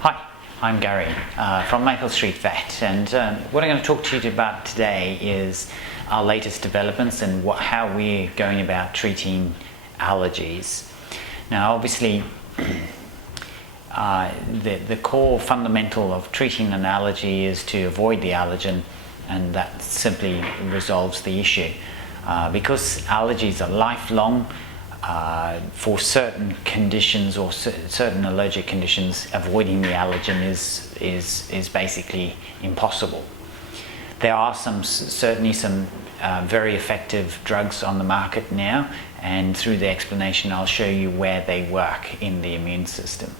Hi, I'm Gary from Maple Street Vet, and what I'm going to talk to you about today is our latest developments and how we're going about treating allergies. Now, obviously, the core fundamental of treating an allergy is to avoid the allergen, and that simply resolves the issue. Because allergies are lifelong, for certain conditions or certain allergic conditions, avoiding the allergen is basically impossible. There are certainly some very effective drugs on the market now, and through the explanation I'll show you where they work in the immune system.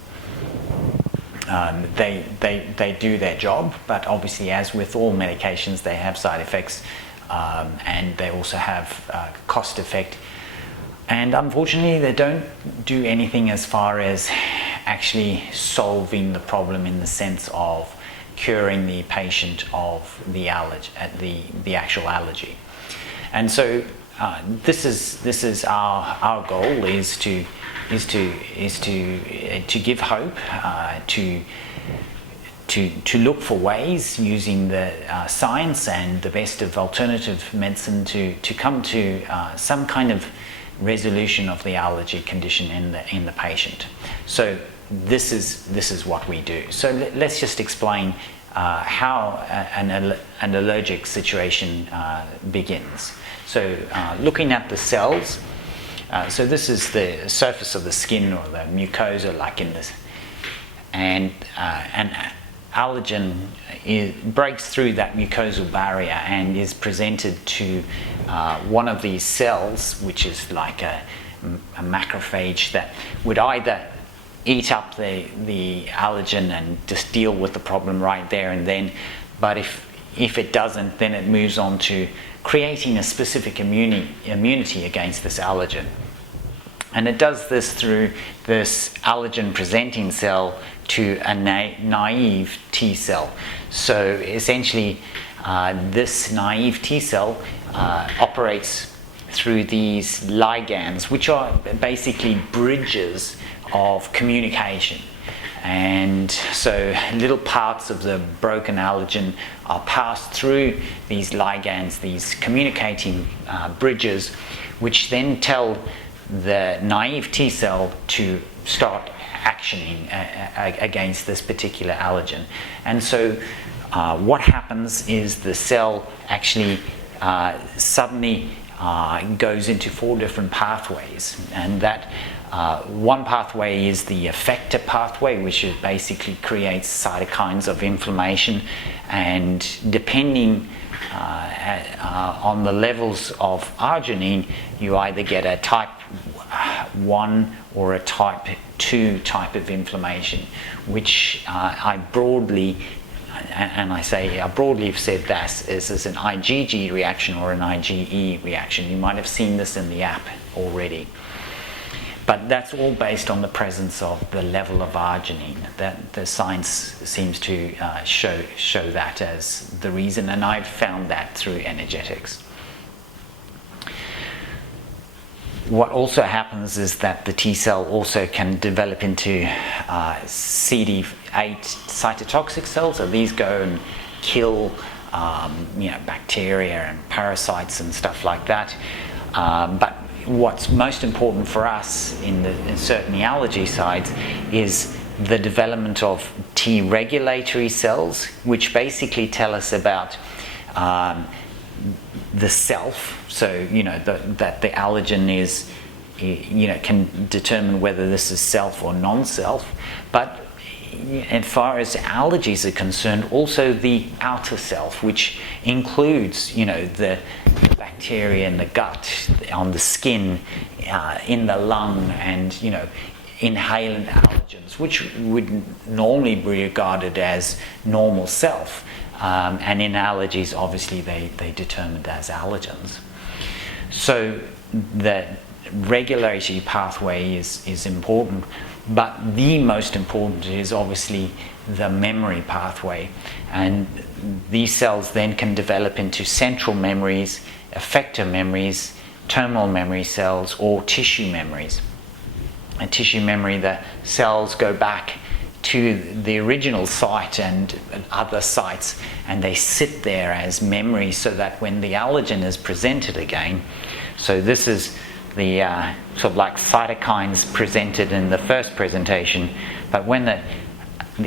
They do their job, but obviously, as with all medications, they have side effects, and they also have cost effect. And unfortunately, they don't do anything as far as actually solving the problem in the sense of curing the patient of the actual allergy. And so this is our goal is to give hope, to look for ways using the science and the best of alternative medicine to come to some kind of resolution of the allergy condition in the patient. So this is what we do. So let's just explain how an allergic situation begins. So looking at the cells, so this is the surface of the skin or the mucosa, like in this, and an allergen breaks through that mucosal barrier and is presented to one of these cells, which is like a macrophage that would either eat up the allergen and just deal with the problem right there and then, but if it doesn't, then it moves on to creating a specific immunity against this allergen. And it does this through this allergen presenting cell to a naive T cell. So essentially, this naive T cell operates through these ligands, which are basically bridges of communication. And so little parts of the broken allergen are passed through these ligands, these communicating bridges, which then tell the naive T cell to start actioning against this particular allergen. And so what happens is the cell actually suddenly goes into 4 different pathways, and that one pathway is the effector pathway, which basically creates cytokines of inflammation, and depending on the levels of arginine, you either get a type 1 or a type 2 type of inflammation, which I broadly have said that is an IgG reaction or an IgE reaction. You might have seen this in the app already. But that's all based on the presence of the level of arginine. That the science seems to show that as the reason, and I've found that through energetics. What also happens is that the T cell also can develop into CD8 cytotoxic cells. So these go and kill bacteria and parasites and stuff like that. But what's most important for us in certainly allergy sides is the development of T regulatory cells, which basically tell us about the self. So that the allergen is, can determine whether this is self or non-self. But as far as allergies are concerned, also the outer self, which includes the bacteria in the gut, on the skin, in the lung, and inhalant allergens, which would normally be regarded as normal self, and in allergies obviously they determined as allergens. So the regulatory pathway is important, but the most important is obviously the memory pathway, and these cells then can develop into central memories, effector memories, terminal memory cells, or tissue memories. A tissue memory, the cells go back to the original site and other sites, and they sit there as memory, so that when the allergen is presented again, so this is the sort of like cytokines presented in the first presentation, but when the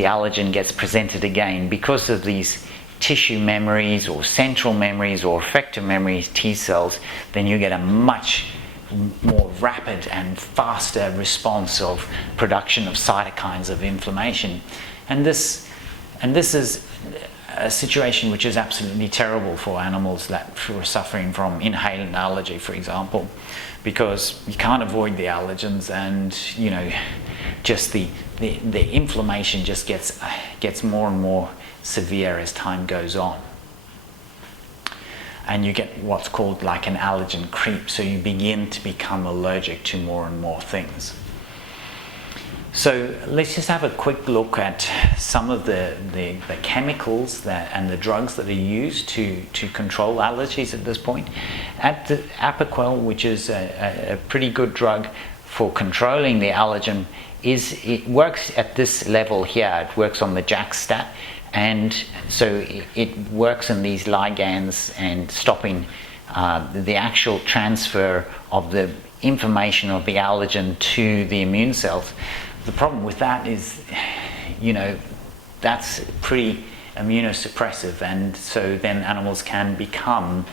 allergen gets presented again, because of these tissue memories or central memories or effector memories, T cells, then you get a much more rapid and faster response of production of cytokines of inflammation. And this is a situation which is absolutely terrible for animals that are suffering from inhalant allergy, for example, because you can't avoid the allergens, and just the inflammation just gets more and more severe as time goes on. And you get what's called like an allergen creep, so you begin to become allergic to more and more things. So let's just have a quick look at some of the chemicals and the drugs that are used to control allergies at this point. At the Apoquel, which is a pretty good drug for controlling the allergen, it works at this level here. It works on the JAK-STAT, and so it works in these ligands and stopping the actual transfer of the information of the allergen to the immune cells. The problem with that is, that's pretty immunosuppressive, and so then animals can become,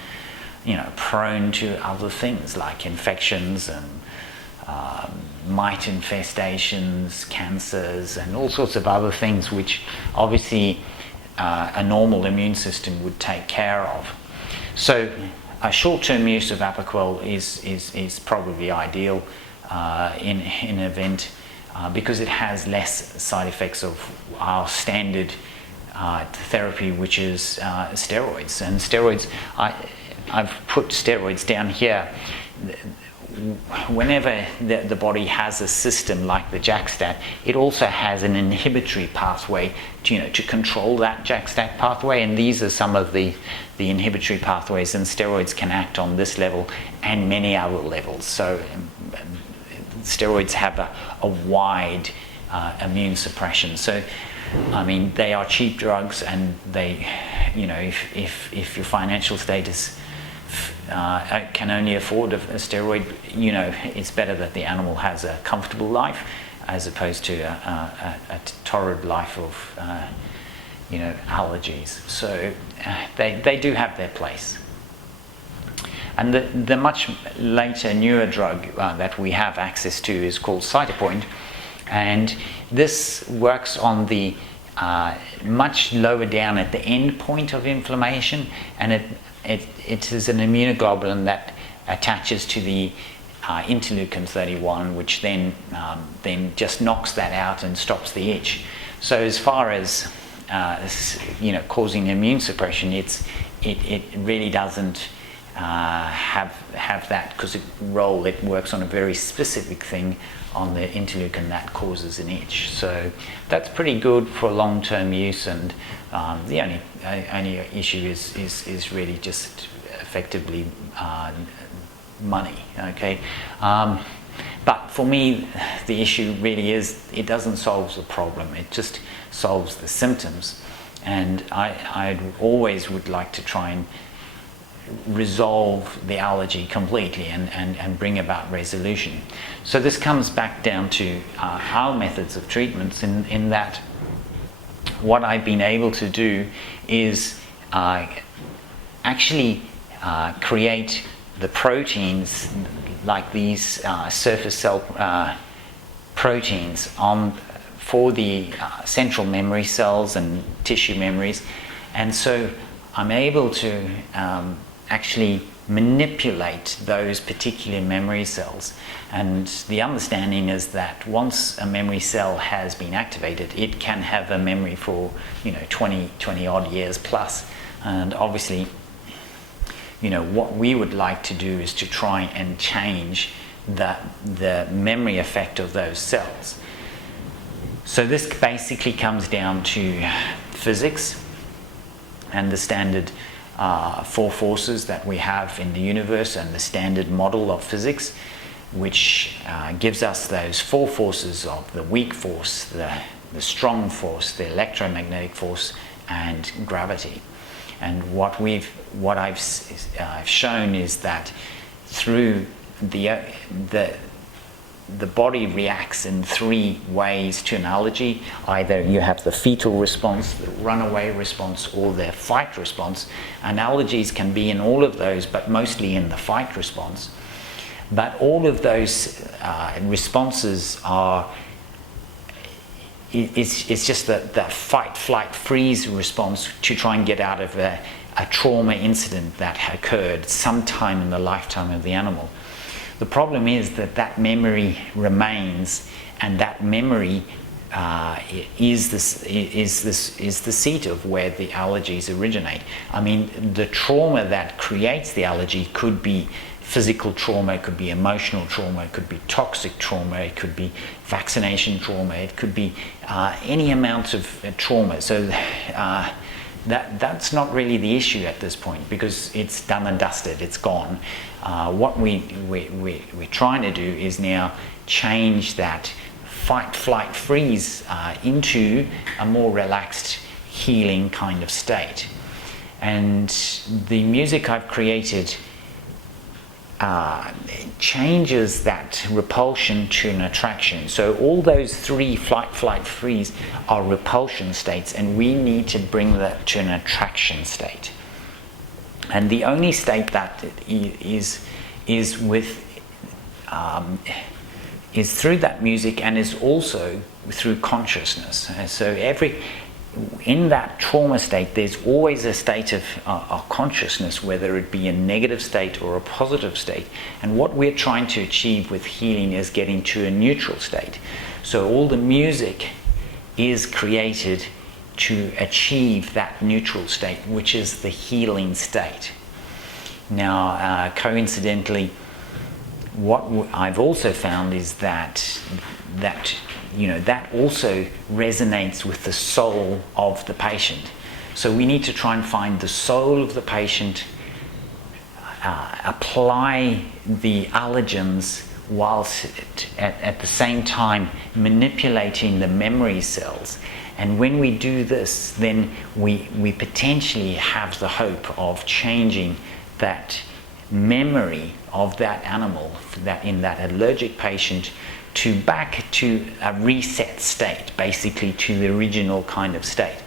prone to other things like infections and mite infestations, cancers, and all sorts of other things which obviously a normal immune system would take care of. So a short-term use of Apoquel is probably ideal in an event because it has less side effects of our standard therapy, which is steroids. And steroids, I've put steroids down here. Whenever the body has a system like the JAK-STAT, it also has an inhibitory pathway to control that JAK-STAT pathway, and these are some of the inhibitory pathways, and steroids can act on this level and many other levels. So steroids have a wide immune suppression. So I mean, they are cheap drugs, and they, if your financial status can only afford a steroid, it's better that the animal has a comfortable life as opposed to a torrid life of allergies. So they do have their place. And the much later, newer drug that we have access to is called Cytopoint, and this works on the much lower down at the end point of inflammation, and it is an immunoglobulin that attaches to the interleukin 31, which then just knocks that out and stops the itch. So as far as causing immune suppression, it really doesn't have that, because it works on a very specific thing on the interleukin that causes an itch. So that's pretty good for long-term use, and the only issue is really just effectively money. Okay, but for me the issue really is it doesn't solve the problem, it just solves the symptoms, and I always would like to try and resolve the allergy completely and bring about resolution. So this comes back down to our methods of treatments, in that what I've been able to do is actually create the proteins, like these surface cell proteins for the central memory cells and tissue memories, and so I'm able to actually manipulate those particular memory cells. And the understanding is that once a memory cell has been activated, it can have a memory for 20 odd years plus. And obviously, what we would like to do is to try and change the memory effect of those cells. So this basically comes down to physics and the standard 4 forces that we have in the universe, and the standard model of physics, which gives us those 4 forces of the weak force, the the strong force, the electromagnetic force, and gravity. And what I've shown is that through the body reacts in three ways to an allergy. Either you have the fetal response, the runaway response, or the fight response. And allergies can be in all of those, but mostly in the fight response. But all of those responses are, it's just the fight, flight, freeze response to try and get out of a trauma incident that occurred sometime in the lifetime of the animal. The problem is that memory remains, and that memory is the seat of where the allergies originate. I mean, the trauma that creates the allergy could be physical trauma, it could be emotional trauma, it could be toxic trauma, it could be vaccination trauma, it could be any amount of trauma. So that's not really the issue at this point, because it's done and dusted, it's gone. What we're trying to do is now change that fight, flight, freeze into a more relaxed, healing kind of state. And the music I've created changes that repulsion to an attraction. So all those three, flight, flight, freeze, are repulsion states, and we need to bring that to an attraction state. And the only state that is through that music, and is also through consciousness. And so in that trauma state, there's always a state of consciousness, whether it be a negative state or a positive state. And what we're trying to achieve with healing is getting to a neutral state. So all the music is created to achieve that neutral state, which is the healing state. Now, coincidentally, what I've also found is that also resonates with the soul of the patient. So we need to try and find the soul of the patient, apply the allergens whilst at the same time manipulating the memory cells. And when we do this, then we potentially have the hope of changing that memory of that animal, that in that allergic patient, back to a reset state, basically to the original kind of state.